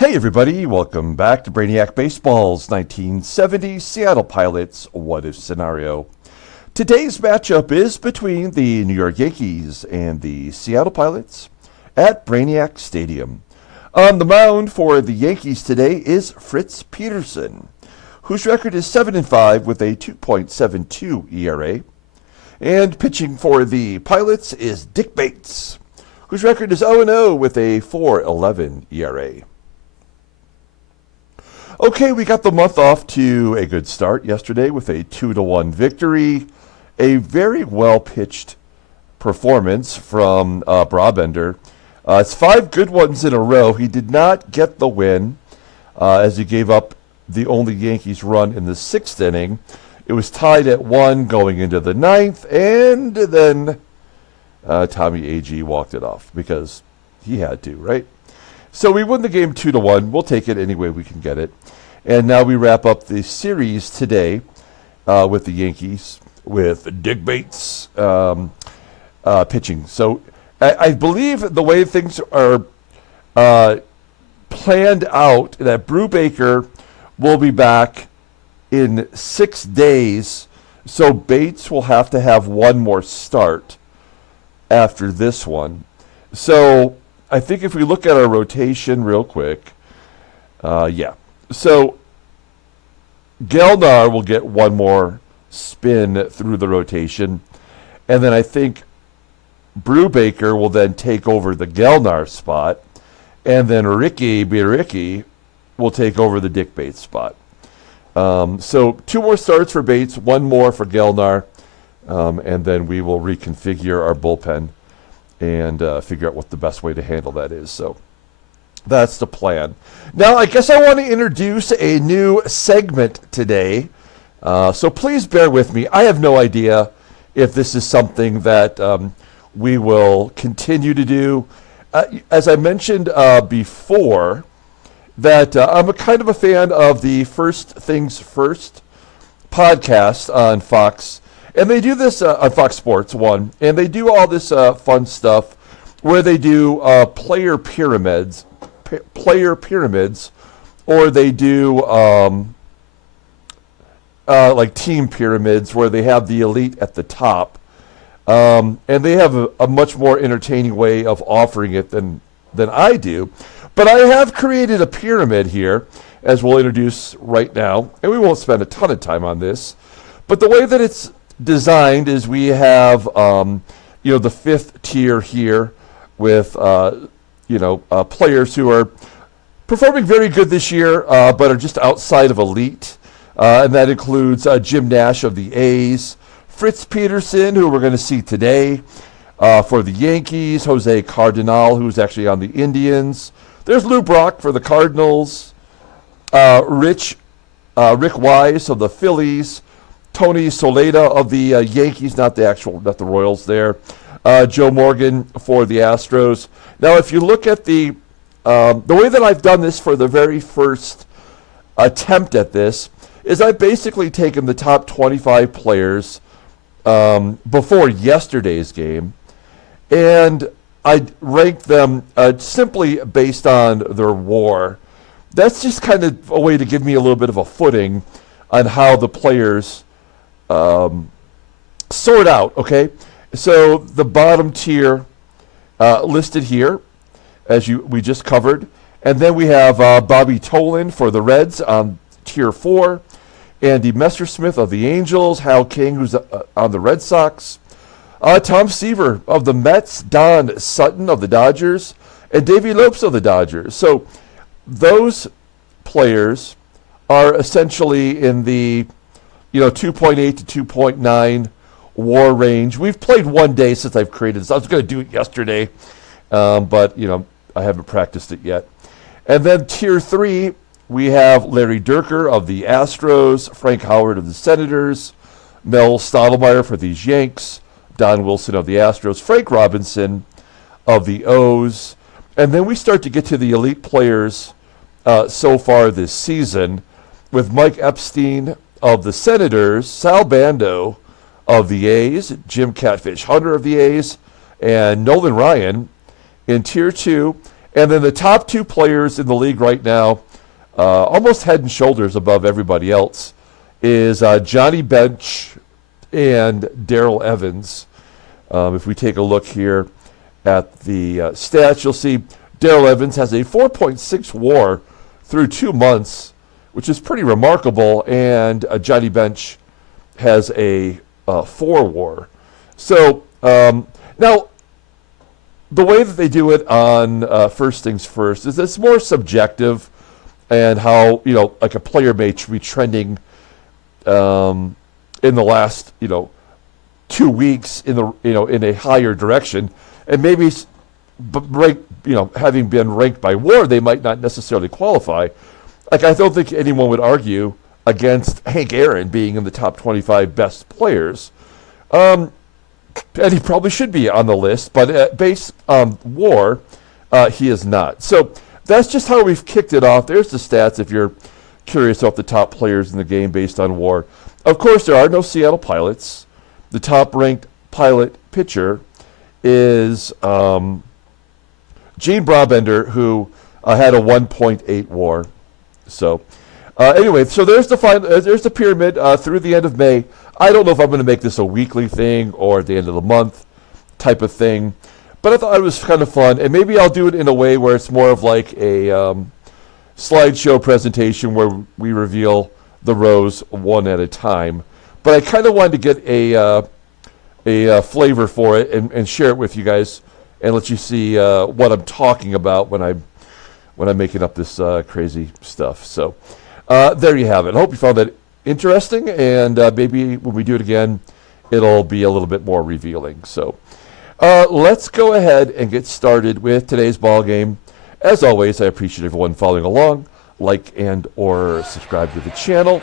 Hey everybody, welcome back to Brainiac Baseball's 1970 Seattle Pilots What If Scenario. Today's matchup is between the New York Yankees and the Seattle Pilots at Brainiac Stadium. On the mound for the Yankees today is Fritz Peterson, whose record is 7-5 with a 2.72 ERA. And pitching for the Pilots is Dick Bates, whose record is 0-0 with a 4.11 ERA. Okay, we got the month off to a good start yesterday with a 2-1 victory. A very well-pitched performance from Brabender. It's 5 good ones in a row. He did not get the win as he gave up the only Yankees run in the 6th inning. It was tied at 1 going into the 9th, and then Tommie AGEE walked it off because he had to, right? So we won the game 2-1. We'll take it any way we can get it. And now we wrap up the series today with the Yankees, with Dick Bates pitching. So I believe the way things are planned out, that Brubaker will be back in 6 days. So Bates will have to have one more start after this one. So I think if we look at our rotation real quick, So Gellner will get one more spin through the rotation, and then I think Brubaker will then take over the Gellner spot, and then Ricky Biricki will take over the Dick Bates spot. So 2 more starts for Bates, 1 more for Gellner, and then we will reconfigure our bullpen and figure out what the best way to handle that is. So that's the plan. Now, I guess I want to introduce a new segment today. So please bear with me. I have no idea if this is something that we will continue to do. As I mentioned before, that I'm a kind of a fan of the First Things First podcast on Fox. And they do this on Fox Sports 1, and they do all this fun stuff where they do player pyramids, or they do like team pyramids where they have the elite at the top. And they have a much more entertaining way of offering it than I do. But I have created a pyramid here, as we'll introduce right now, and we won't spend a ton of time on this. But the way that it's designed is we have, the 5th tier here with, players who are performing very good this year, but are just outside of elite. And that includes Jim Nash of the A's, Fritz Peterson, who we're going to see today for the Yankees, Jose Cardinal, who's actually on the Indians. There's Lou Brock for the Cardinals, Rick Wise of the Phillies, Tony Soleta of the Yankees, not the Royals there. Joe Morgan for the Astros. Now, if you look at the way that I've done this for the very first attempt at this, is I've basically taken the top 25 players before yesterday's game, and I ranked them simply based on their WAR. That's just kind of a way to give me a little bit of a footing on how the players sort out, okay? So the bottom tier listed here, as we just covered. And then we have Bobby Tolan for the Reds on tier 4, Andy Messersmith of the Angels, Hal King, who's on the Red Sox, Tom Seaver of the Mets, Don Sutton of the Dodgers, and Davey Lopes of the Dodgers. So those players are essentially in the 2.8 to 2.9 WAR range. We've played 1 day since I've created this. I was going to do it yesterday, but I haven't practiced it yet. And then tier 3, we have Larry Dierker of the Astros, Frank Howard of the Senators, Mel Stottlemyre for these Yanks, Don Wilson of the Astros, Frank Robinson of the O's. And then we start to get to the elite players so far this season with Mike Epstein of the Senators, Sal Bando of the A's, Jim Catfish Hunter of the A's, and Nolan Ryan in tier 2. And then the top 2 players in the league right now, almost head and shoulders above everybody else, is Johnny Bench and Darrell Evans. If we take a look here at the stats, you'll see Darrell Evans has a 4.6 WAR through 2 months, which is pretty remarkable, and Johnny Bench has a 4 WAR. So now, the way that they do it on First Things First is it's more subjective, and how, you know, like a player may be trending in the last, 2 weeks in the, in a higher direction, and maybe having been ranked by WAR, they might not necessarily qualify. Like, I don't think anyone would argue against Hank Aaron being in the top 25 best players. And he probably should be on the list, but based on WAR, he is not. So that's just how we've kicked it off. There's the stats if you're curious about the top players in the game based on WAR. Of course, there are no Seattle Pilots. The top-ranked Pilot pitcher is Gene Brabender, who had a 1.8 WAR. So anyway, so there's the pyramid through the end of May. I don't know if I'm going to make this a weekly thing or at the end of the month type of thing, but I thought it was kind of fun, and maybe I'll do it in a way where it's more of like a slideshow presentation where we reveal the rows one at a time. But I kind of wanted to get a flavor for it and share it with you guys and let you see what I'm talking about when I'm making up this crazy stuff. So there you have it. I hope you found that interesting, and maybe when we do it again, it'll be a little bit more revealing. So let's go ahead and get started with today's ball game. As always, I appreciate everyone following along. Like and or subscribe to the channel.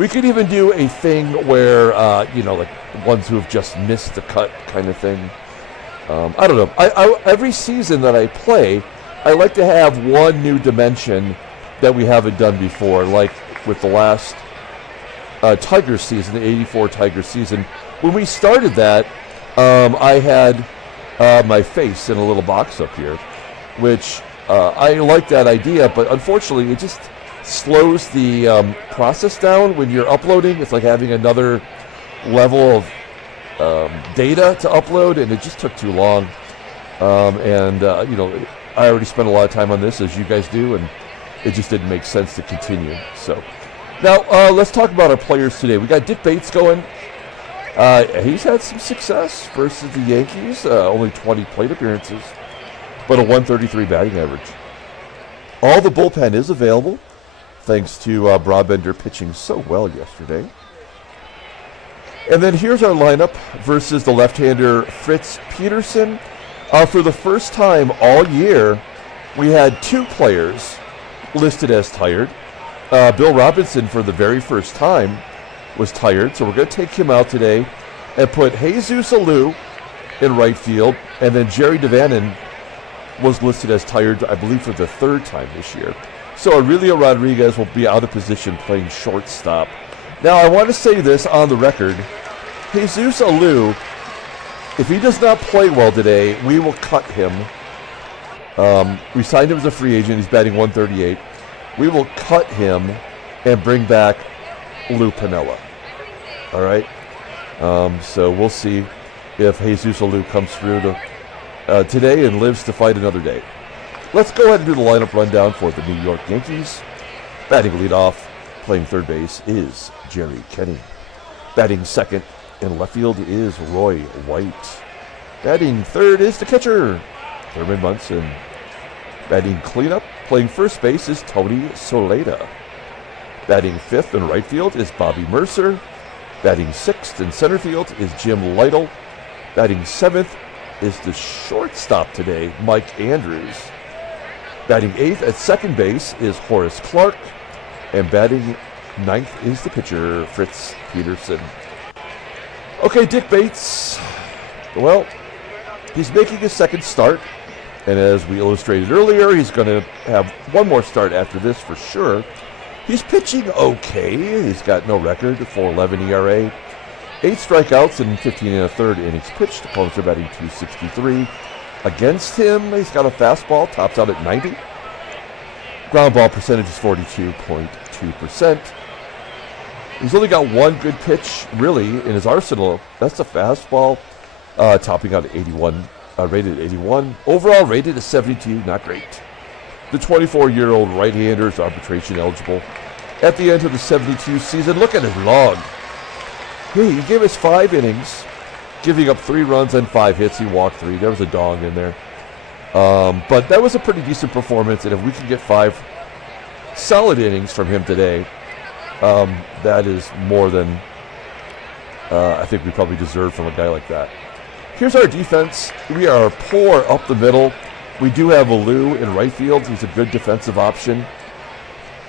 We could even do a thing where, like ones who have just missed the cut kind of thing. I don't know. Every season that I play, I like to have one new dimension that we haven't done before, like with the last Tigers season, the 84 Tigers season. When we started that, I had my face in a little box up here, which I like that idea, but unfortunately it just slows the process down when you're uploading. It's like having another level of data to upload, and it just took too long. I already spent a lot of time on this, as you guys do, and it just didn't make sense to continue. So now let's talk about our players today. We got Dick Bates going. He's had some success versus the Yankees. Only 20 plate appearances, but a 133 batting average. All the bullpen is available, thanks to Brabender pitching so well yesterday. And then here's our lineup versus the left-hander Fritz Peterson. For the first time all year, we had 2 players listed as tired. Bill Robinson, for the very first time, was tired, so we're going to take him out today and put Jesus ALOU in right field, and then Jerry DeVannen was listed as tired, I believe, for the 3rd time this year. So Aurelio Rodriguez will be out of position playing shortstop. Now, I want to say this on the record. Jesus ALOU, if he does not play well today, we will cut him. We signed him as a free agent. He's batting 138. We will cut him and bring back Lou Piniella. All right? So we'll see if Jesus ALOU comes through today and lives to fight another day. Let's go ahead and do the lineup rundown for the New York Yankees. Batting leadoff, playing third base, is Jerry Kenney. Batting second in left field is Roy White. Batting third is the catcher, Thurman Munson. Batting cleanup, playing first base, is Tony SOLAITA. Batting fifth in right field is Bobby MURCER. Batting sixth in center field is Jim Lytle. Batting seventh is the shortstop today, Mike Andrews. Batting eighth at second base is Horace Clarke. And batting ninth is the pitcher, Fritz Peterson. Okay, Dick Bates. Well, he's making his second start. And as we illustrated earlier, he's going to have one more start after this for sure. He's pitching okay. He's got no record, 4.11 ERA. 8 strikeouts in 15 1/3 innings pitched. Opponents are batting .263. against him. He's got a fastball, tops out at 90. Ground ball percentage is 42.2%. He's only got one good pitch, really, in his arsenal. That's the fastball, topping out at 81, rated at 81. Overall rated at 72, not great. The 24-year-old right-hander is arbitration eligible. At the end of the 72 season, look at his log. He gave us 5 innings, giving up 3 runs and 5 hits. He walked 3. There was a dong in there. But that was a pretty decent performance, and if we can get 5 solid innings from him today, that is more than I think we probably deserve from a guy like that. Here's our defense. We are poor up the middle. We do have ALOU in right field. He's a good defensive option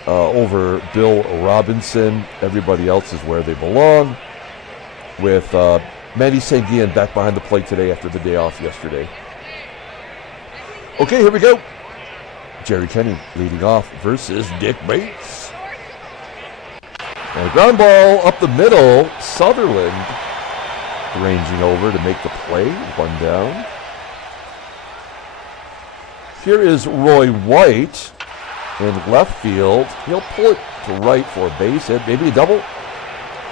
over Bill Robinson. Everybody else is where they belong, with Manny SANGUILLEN back behind the plate today after the day off yesterday. Okay, here we go. Jerry Kenney leading off versus Dick Bates. And a ground ball up the middle. Sutherland ranging over to make the play. 1 down. Here is Roy White in left field. He'll pull it to right for a base hit. Maybe a double.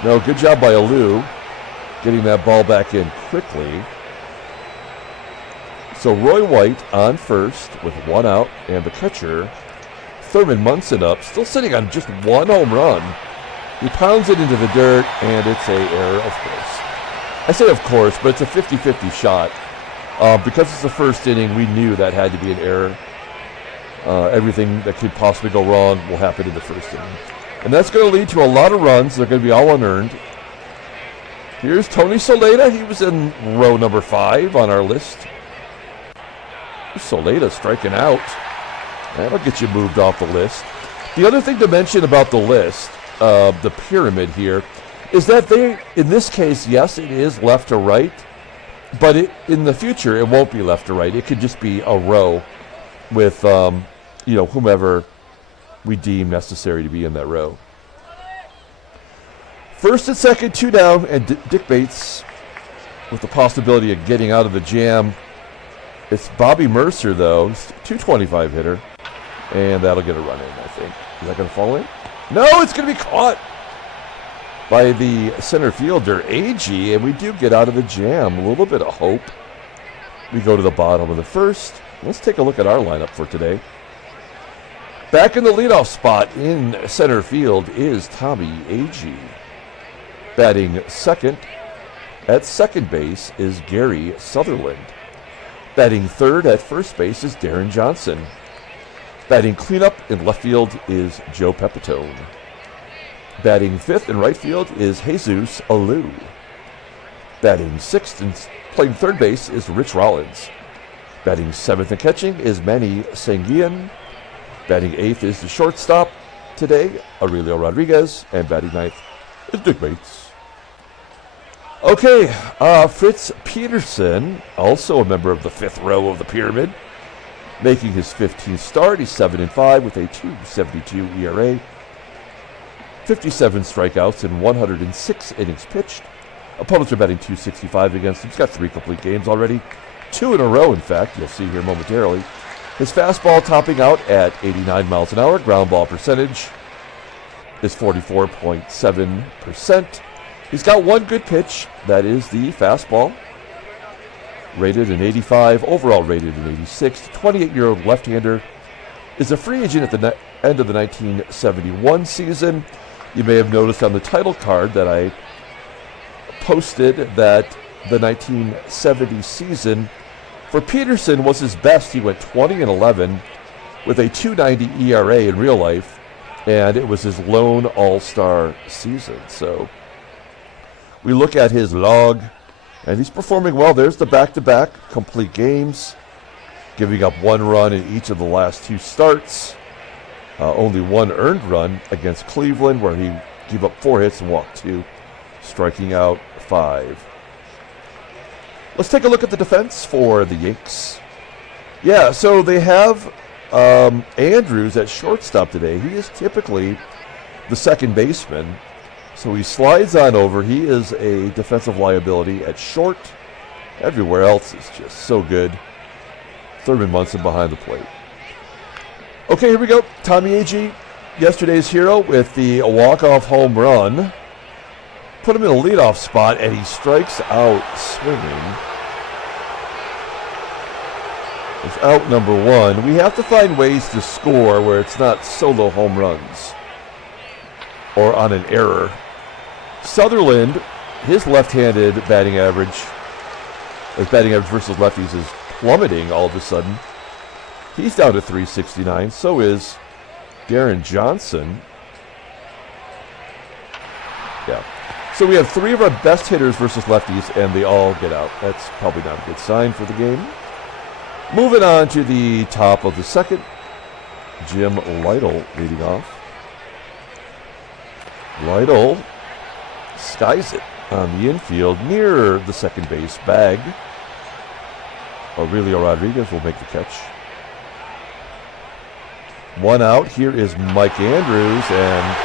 No, good job by ALOU getting that ball back in quickly. So Roy White on first with 1 out, and the catcher, Thurman MUNSON up, still sitting on just 1 home run. He pounds it into the dirt, and it's an error, of course. I say of course, but it's a 50-50 shot. Because it's the first inning, we knew that had to be an error. Everything that could possibly go wrong will happen in the first inning. And that's going to lead to a lot of runs. They're going to be all unearned. Here's Tony SOLAITA. He was in row number 5 on our list. SOLAITA striking out. That'll get you moved off the list. The other thing to mention about the list, the pyramid here, is that they, in this case, yes, it is left to right, but in the future, it won't be left to right. It could just be a row with, whomever we deem necessary to be in that row. First and second, 2 down, and Dick Bates with the possibility of getting out of the jam. It's Bobby MURCER, though, 225 hitter, and that'll get a run in, I think. Is that going to fall in? No, it's going to be caught by the center fielder, AGEE, and we do get out of the jam. A little bit of hope. We go to the bottom of the first. Let's take a look at our lineup for today. Back in the leadoff spot in center field is Tommie, AGEE. Batting second at second base is Gary Sutherland. Batting third at first base is Deron Johnson. Batting cleanup in left field is Joe PEPITONE. Batting fifth in right field is Jesus ALOU. Batting sixth and playing third base is Rich Rollins. Batting seventh and catching is Manny SANGUILLEN. Batting eighth is the shortstop today, Aurelio Rodriguez. And batting ninth is Dick Bates. Okay, Fritz Peterson, also a member of the fifth row of the pyramid, making his 15th start. He's 7-5 with a 2.72 ERA, 57 strikeouts in 106 innings pitched. Opponents are batting .265 against him. He's got 3 complete games already, 2 in a row, in fact. You'll see here momentarily. His fastball topping out at 89 miles an hour. Ground ball percentage is 44.7%. He's got 1 good pitch. That is the fastball. Rated an 85. Overall rated an 86. 28-year-old left-hander is a free agent at the end of the 1971 season. You may have noticed on the title card that I posted that the 1970 season for Peterson was his best. He went 20-11 with a 2.90 ERA in real life, and it was his lone all-star season. So we look at his log, and he's performing well. There's the back-to-back complete games, giving up 1 run in each of the last 2 starts. Only 1 earned run against Cleveland, where he gave up 4 hits and walked 2, striking out 5. Let's take a look at the defense for the Yanks. Yeah, so they have Andrews at shortstop today. He is typically the second baseman, so he slides on over. He is a defensive liability at short. Everywhere else is just so good. Thurman Munson behind the plate. Okay, here we go. Tommie AGEE, yesterday's hero, with the walk-off home run. Put him in a leadoff spot, and he strikes out swinging. It's out number one. We have to find ways to score where it's not solo home runs or on an error. Sutherland, his left-handed batting average, his batting average versus lefties is plummeting all of a sudden. He's down to 369. So is Deron Johnson. Yeah. So we have three of our best hitters versus lefties, and they all get out. That's probably not a good sign for the game. Moving on to the top of the second. Jim LYTTLE leading off. LYTTLE skies it on the infield near the second base bag. Aurelio Rodriguez will make the catch. One out. Here is Mike Andrews, and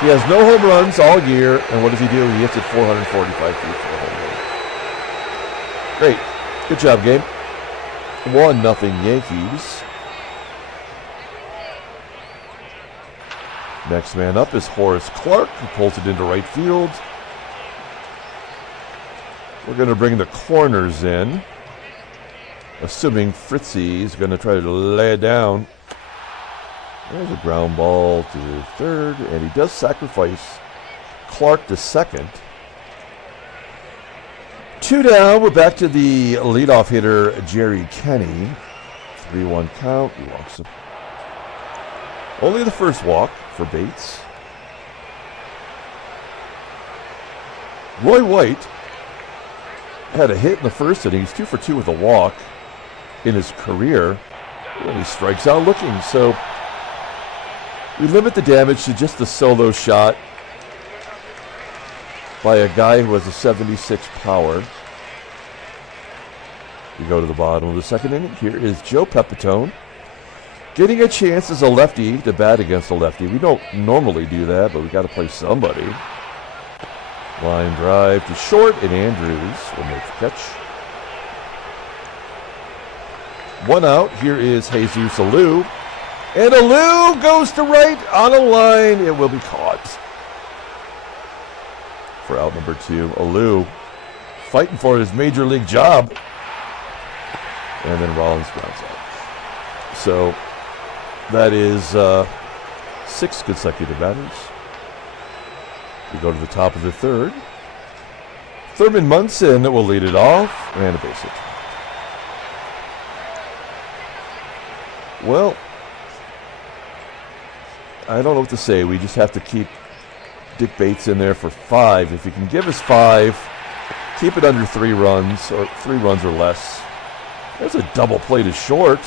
he has no home runs all year. And what does he do? He hits it 445 feet for a home run. Great. Good job, game. 1-0 Yankees. Next man up is Horace Clarke, who pulls it into right field. We're going to bring the corners in, assuming Fritzy is going to try to lay it down. There's a ground ball to third, and he does sacrifice Clarke to second. Two down. We're back to the leadoff hitter, Jerry KENNEY. 3-1 count. He walks him. Only the first walk for Bates. Roy White had a hit in the first inning. He's 2 for 2 with a walk in his career. And he strikes out looking. So we limit the damage to just the solo shot by a guy who has a 76 power. We go to the bottom of the second inning. Here is Joe PEPITONE getting a chance as a lefty to bat against a lefty. We don't normally do that, but we got to play somebody. Line drive to short, and Andrews will make the catch. One out. Here is Jesus ALOU. And ALOU goes to right on a line. It will be caught. For out number 2, ALOU fighting for his major league job. And then Rollins grounds out. So that is 6 consecutive batters. We go to the top of the third. Thurman Munson will lead it off, and a base hit. Well, I don't know what to say. We just have to keep Dick Bates in there for 5. If he can give us 5, keep it under 3 runs, or 3 runs or less. There's a double play to short.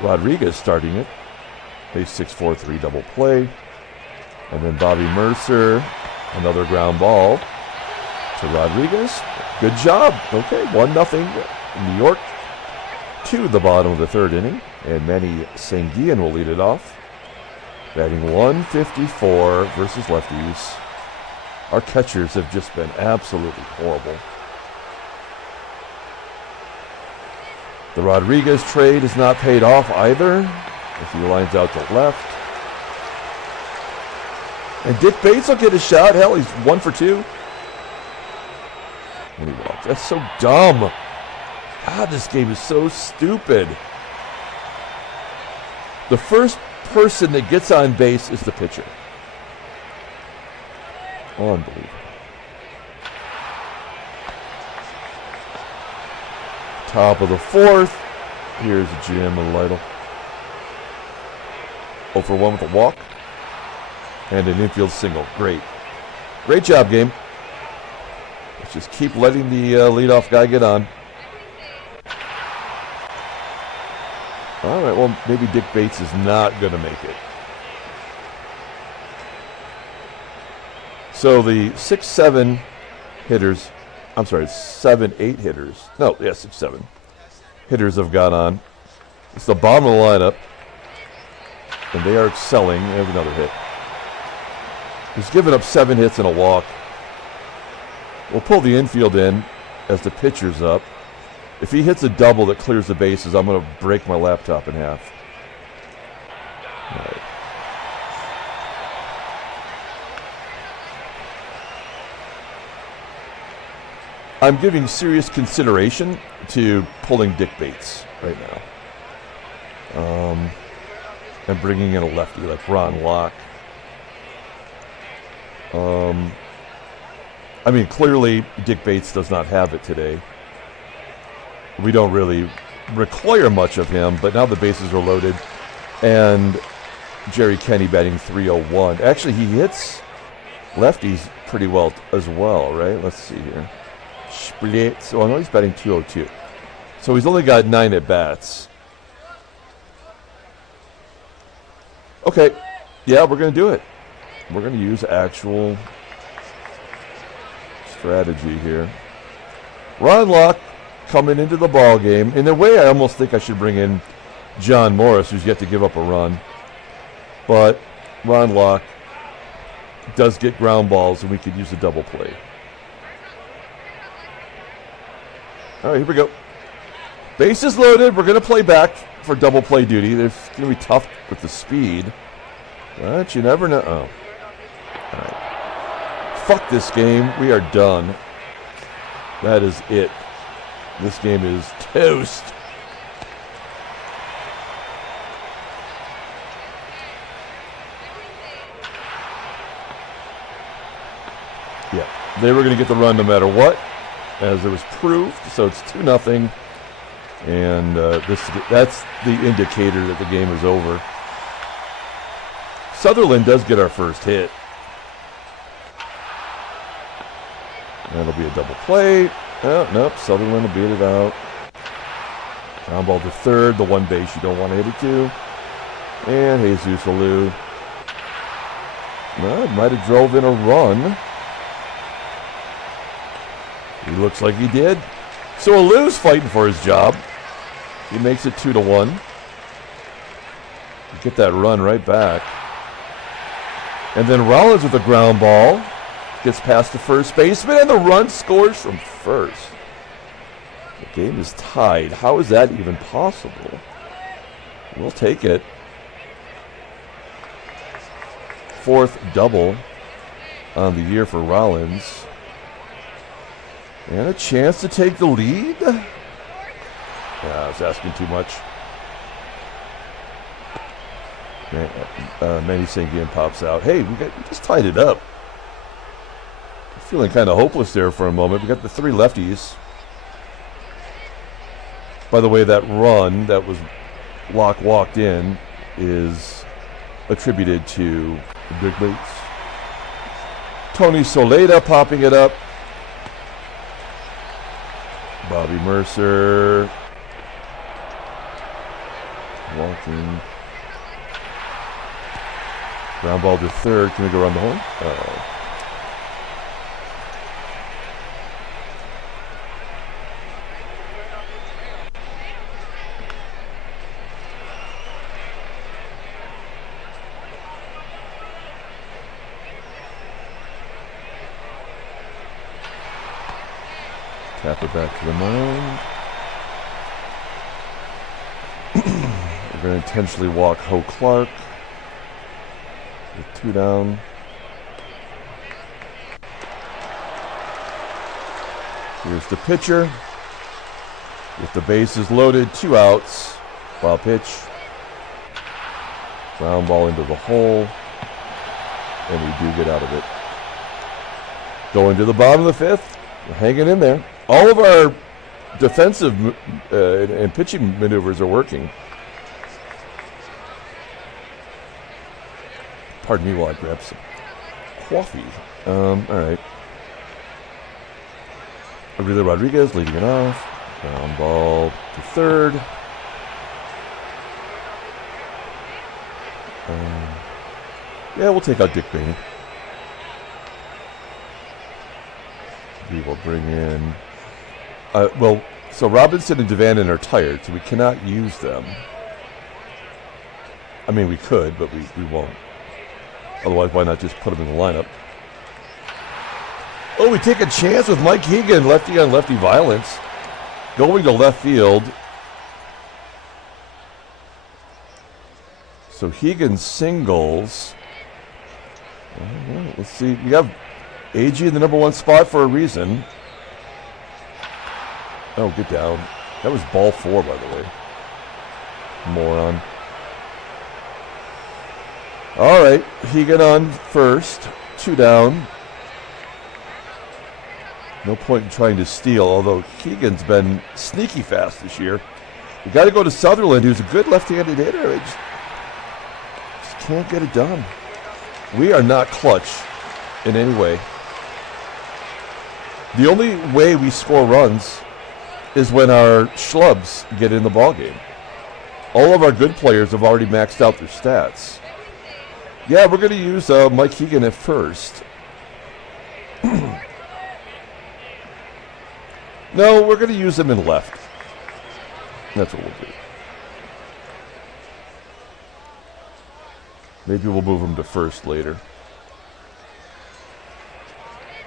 Rodriguez starting it. Base 6-4-3 double play. And then Bobby MURCER, another ground ball to Rodriguez. Good job. Okay, 1-0 New York to the bottom of the third inning. And Manny SANGUILLEN will lead it off. Batting 154 versus lefties. Our catchers have just been absolutely horrible. The Rodriguez trade has not paid off either, as he lines out to left. And Dick Bates will get a shot. Hell, he's 1 for 2. And he walks. That's so dumb. God, this game is so stupid. The first person that gets on base is the pitcher. Unbelievable. Top of the fourth. Here's Jim LYTTLE. 0 for 1 with a walk. And an infield single. Great. Great job, game. Let's just keep letting the leadoff guy get on. All right, well, maybe Dick Bates is not going to make it. So the 6-7 hitters, I'm sorry, 7-8 hitters. No, yeah, 6-7 hitters have got on. It's the bottom of the lineup, and they are excelling. They have another hit. He's given up 7 hits and a walk. We'll pull the infield in as the pitcher's up. If he hits a double that clears the bases, I'm going to break my laptop in half. All right. I'm giving serious consideration to pulling Dick Bates right now. And bringing in a lefty like Ron Locke. I mean, clearly Dick Bates does not have it today. We don't really require much of him, but now the bases are loaded. And Jerry Kenney batting .301. Actually, he hits lefties pretty well as well, right? Let's see here. Splits. Oh, no, he's batting .202. So he's only got 9 at-bats. Okay. Yeah, we're going to do it. We're going to use actual strategy here. Ron Locke coming into the ball game. In a way, I almost think I should bring in John Morris, who's yet to give up a run. But Ron Locke does get ground balls, and we could use a double play. All right, here we go. Bases loaded. We're going to play back for double play duty. It's going to be tough with the speed. But you never know. Oh. All right. Fuck this game. We are done. That is it. This game is toast. Yeah, they were going to get the run no matter what, as it was proved. So it's 2-0, and that's the indicator that the game is over. Sutherland does get our first hit. That'll be a double play. Oh, nope, Sutherland will beat it out. Ground ball to third, the one base you don't want to hit it to. And Jesus ALOU. Well, might have drove in a run. He looks like he did. So ALOU's fighting for his job. He makes it 2-1. Get that run right back. And then Rollins with a ground ball. Gets past the first baseman, and the run scores from first. The game is tied. How is that even possible? We'll take it. Fourth double on the year for Rollins. And a chance to take the lead. Yeah, I was asking too much. Manny pops out. Hey, we just tied it up. Feeling kind of hopeless there for a moment. We got the 3 lefties. By the way, that run that was Locke walked in is attributed to Big Bates. Tony SOLAITA popping it up. Bobby MURCER walking. Ground ball to third. Can we go around the horn? Uh-oh. Tap it back to the mound. We're going to intentionally walk CLARKE with 2 down. Here's the pitcher with the bases loaded, 2 outs. Foul pitch. Ground ball into the hole. And we do get out of it. Going to the bottom of the 5th. We're hanging in there. All of our defensive and pitching maneuvers are working. Pardon me while I grab some coffee. All right. Aurelio Rodriguez leading it off. Ground ball to third. Yeah, we'll take out Dick Brainiac. We will bring in... so Robinson and Devan are tired, so we cannot use them. I mean, we could, but we won't. Otherwise, why not just put them in the lineup? Oh, we take a chance with Mike Hegan, lefty on lefty violence. Going to left field. So Hegan singles. Let's see. You have AGEE in the #1 spot for a reason. Oh, get down. That was ball 4, by the way. Moron. All right. Hegan on first. 2 down. No point in trying to steal, although Keegan's been sneaky fast this year. You got to go to Sutherland, who's a good left-handed hitter. Just can't get it done. We are not clutch in any way. The only way we score runs is when our schlubs get in the ballgame. All of our good players have already maxed out their stats. Yeah, we're going to use Mike Keegan at first. No, we're going to use him in left. That's what we'll do. Maybe we'll move him to first later.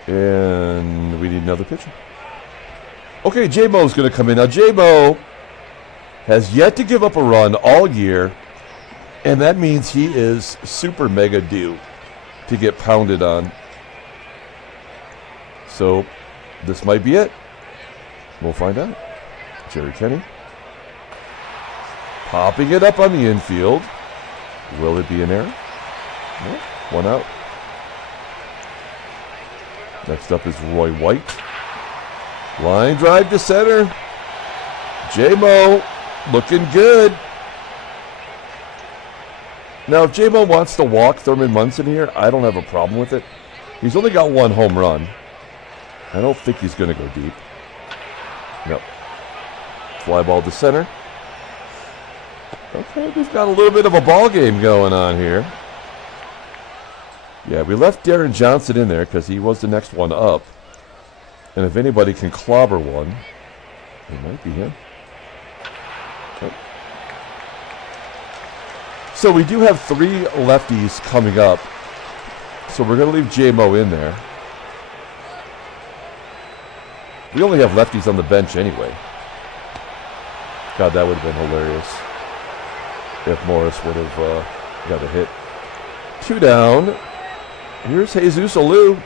And we need another pitcher. Okay, J-Mo's going to come in. Now, J-Mo has yet to give up a run all year, and that means he is super mega due to get pounded on. So, this might be it. We'll find out. Jerry Kenney. Popping it up on the infield. Will it be an error? No, 1 out. Next up is Roy White. Line drive to center. J-Mo looking good. Now, if J-Mo wants to walk Thurman Munson here, I don't have a problem with it. He's only got 1 home run. I don't think he's going to go deep. Nope. Fly ball to center. Okay, we've got a little bit of a ball game going on here. Yeah, we left Deron Johnson in there because he was the next one up. And if anybody can clobber one, it might be him. Okay. So we do have 3 lefties coming up. So we're going to leave J-Mo in there. We only have lefties on the bench anyway. God, that would have been hilarious if Morris would have got a hit. 2 down. Here's Jesus ALOU.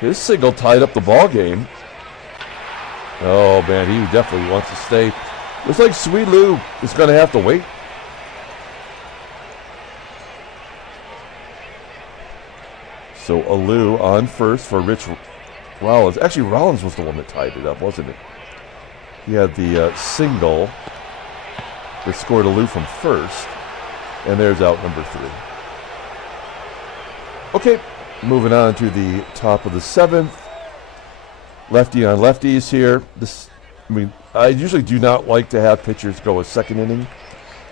His single tied up the ball game. Oh, man, he definitely wants to stay. Looks like Sweet Lou is going to have to wait. So ALOU on first for Rich Rollins. Actually, Rollins was the one that tied it up, wasn't it? He had the single that scored ALOU from first. And there's out number 3. Okay, moving on to the top of the 7th. Lefty on lefties here. I usually do not like to have pitchers go a second inning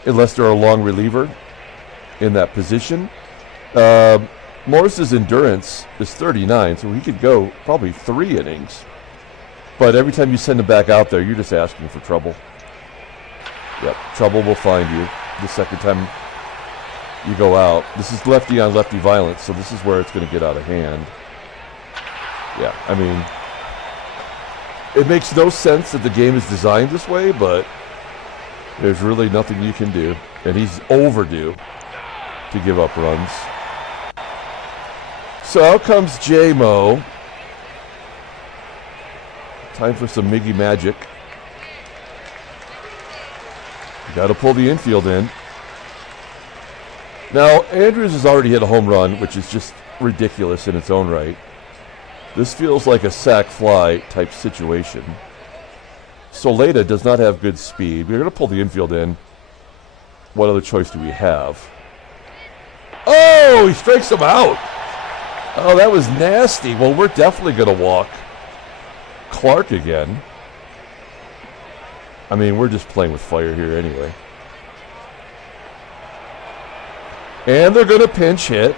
unless they're a long reliever in that position. Morris's endurance is 39, so he could go probably 3 innings. But every time you send him back out there, you're just asking for trouble. Yep, trouble will find you the second time you go out. This is lefty on lefty violence, so this is where it's going to get out of hand. Yeah, I mean, it makes no sense that the game is designed this way, but there's really nothing you can do. And he's overdue to give up runs. So out comes J-Mo. Time for some Miggy magic. Got to pull the infield in. Now, Andrews has already hit a home run, which is just ridiculous in its own right. This feels like a sac fly type situation. SOLAITA does not have good speed. We're going to pull the infield in. What other choice do we have? Oh, he strikes him out. Oh, that was nasty. Well, we're definitely going to walk Clarke again. I mean, we're just playing with fire here anyway. And they're going to pinch hit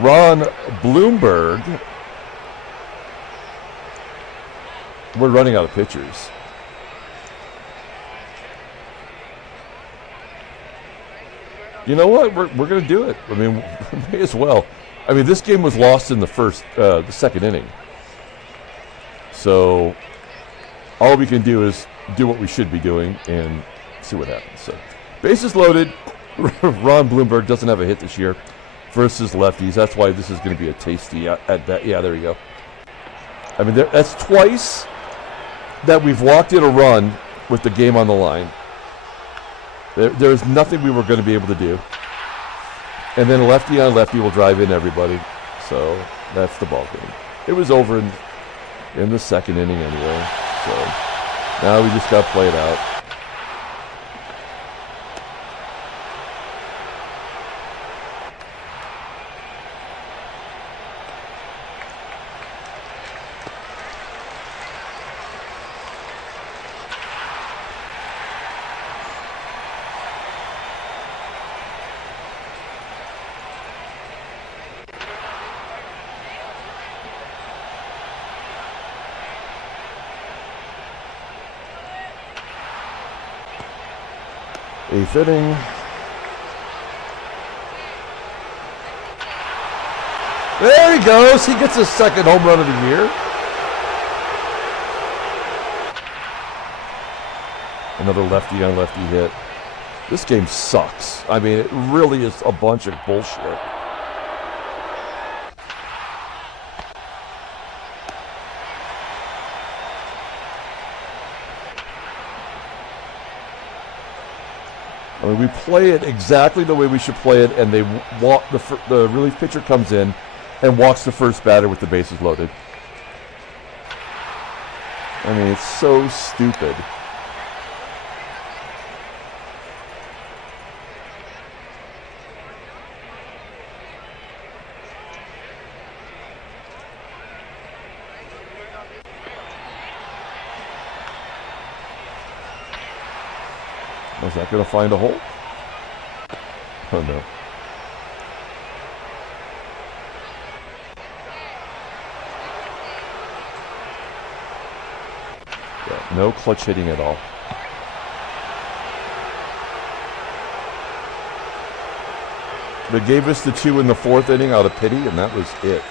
Ron Bloomberg. We're running out of pitchers. You know what? We're going to do it. I mean, we may as well. I mean, this game was lost in the second inning. So all we can do is do what we should be doing and see what happens. So, bases loaded. Ron Bloomberg doesn't have a hit this year versus lefties. That's why this is going to be a tasty at bat. Yeah, there you go. I mean, that's twice that we've walked in a run with the game on the line. There is nothing we were going to be able to do. And then lefty on lefty will drive in everybody. So that's the ball game. It was over in the second inning anyway. So now we just got to play it out. Eighth inning. There he goes. He gets his second home run of the year. Another lefty on lefty hit. This game sucks. I mean, it really is a bunch of bullshit. I mean, we play it exactly the way we should play it, and they walk. The relief pitcher comes in and walks the first batter with the bases loaded. I mean, it's so stupid. Is that going to find a hole? Oh, no. Yeah, no clutch hitting at all. They gave us the 2 in the 4th inning out of pity, and that was it.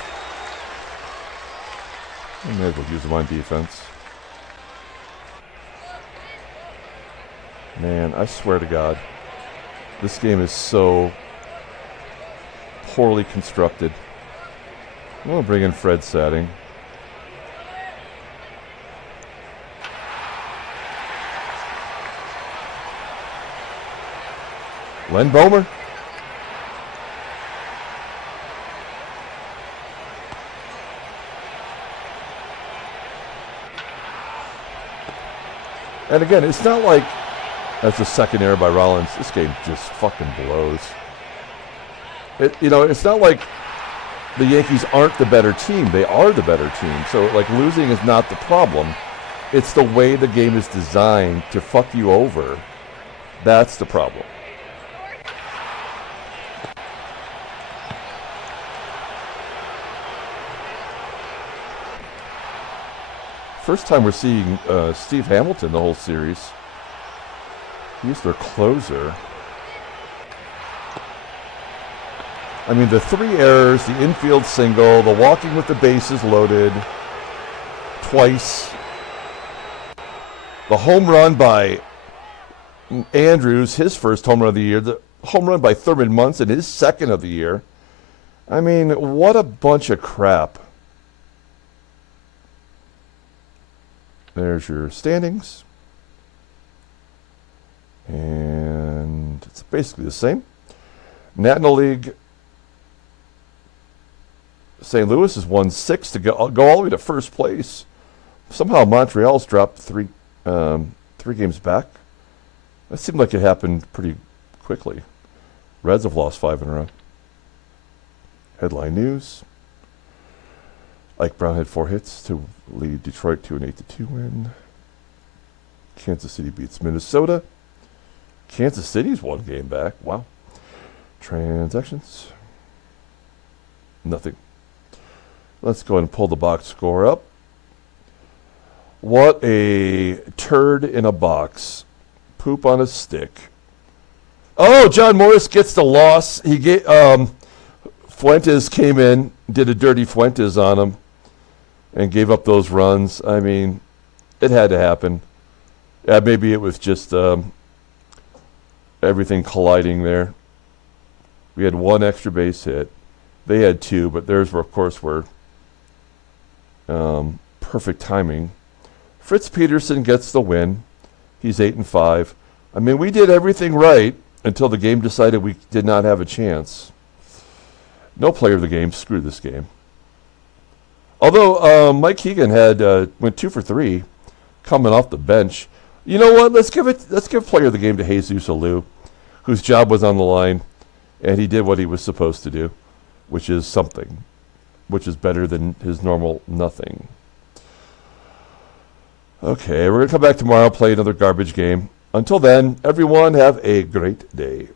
We may as well use them on defense. Man, I swear to God, this game is so poorly constructed. I'm going to bring in Fred Satting. Len Bomer. And again, it's not like that's a second error by Rollins. This game just fucking blows. It's not like the Yankees aren't the better team. They are the better team. So, like, losing is not the problem. It's the way the game is designed to fuck you over. That's the problem. First time we're seeing Steve Hamilton the whole series. He's their closer. I mean, the 3 errors, the infield single, the walking with the bases loaded twice, the home run by Andrews, his first home run of the year, the home run by Thurman Munson, his second of the year. I mean, what a bunch of crap. There's your standings. And it's basically the same. National League, St. Louis has won 6 to go all the way to first place. Somehow Montreal's dropped 3 games back. That seemed like it happened pretty quickly. Reds have lost 5 in a row. Headline news. Ike Brown had 4 hits to lead Detroit to an 8-2 win. Kansas City beats Minnesota. Kansas City's 1 game back. Wow. Transactions. Nothing. Let's go ahead and pull the box score up. What a turd in a box. Poop on a stick. Oh, John Morris gets the loss. He Fuentes came in, did a dirty Fuentes on him, and gave up those runs. I mean, It had to happen. Maybe it was just everything colliding there. We had one extra base hit. They had two, but theirs were, of course, were perfect timing. Fritz Peterson gets the win. He's 8-5. I mean, we did everything right until the game decided we did not have a chance. No player of the game screwed this game. Although Mike Keegan went 2 for 3 coming off the bench. You know what? Let's give player of the game to Jesus ALOU, whose job was on the line, and he did what he was supposed to do, which is something, which is better than his normal nothing. Okay, we're going to come back tomorrow, play another garbage game. Until then, everyone have a great day.